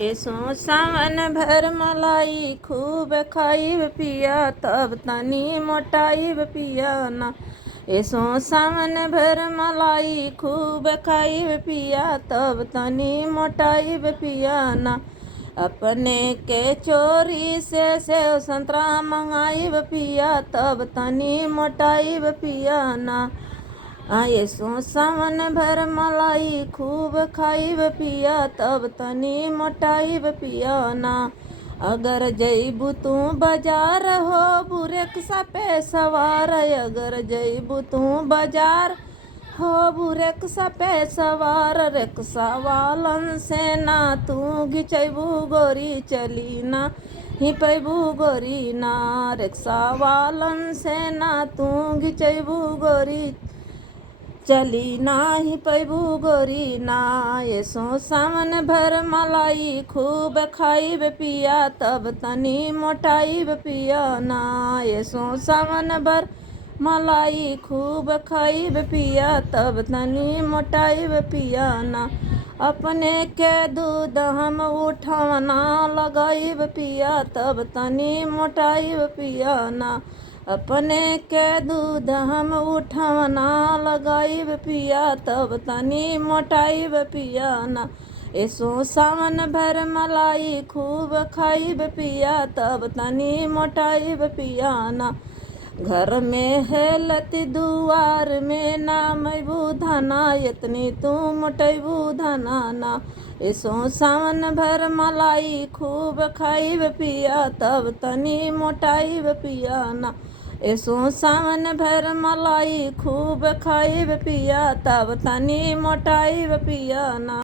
एसो सावन भर मलाई खूब खाइब पिया तब तनी मोटाइब पिया ना। एसो सावन भर मलाई खूब खाइब पिया तब तनी मोटाइब पिया ना। अपने के चोरी से सेव संतरा मंगाइब पिया तब तनी मोटाइब पिया ना। एसो सावन भर मलाई खूब खाइब पिया तब तनी मोटाइब पिया ना। अगर जइबू तू बाजार हो बुरेक्सा पे सवार, अगर जइबू तू बाजार हो बुरेक्सा पे सवार, रिक्शा वालन से ना तू घिचैबू गोरी चली ना ही पैबू गोरी ना। रिक्शा वालन से ना तू घिचैबू गोरी चली नाही पैबू गोरी ना। एसो सावन भर मलाई खूब खाइब पिया तब तनी मोटाइब पिया ना। एसो सावन भर मलाई खूब खाइब पिया तब तनी मोटाइब पिया ना। अपने के दूध हम उठवना लगाइब पिया तब तनी मोटाइब पिया ना। अपने के दूध हम उठवना लगाइब पिया तब तनी मोटाइब पिया ना। एसो सावन भर मलाई खूब खाइब पिया तब तनी मोटाइब पिया ना। घर में है लती दुआर में ना मैबू धना, इतनी तू मोटैबू धना ना। एसो सावन भर मलाई खूब खाइब पिया तब तनी मोटाइब पिया ना। एसो सावन भर मलाई खूब खाइब पिया तब तनी मोटाइब पिया ना।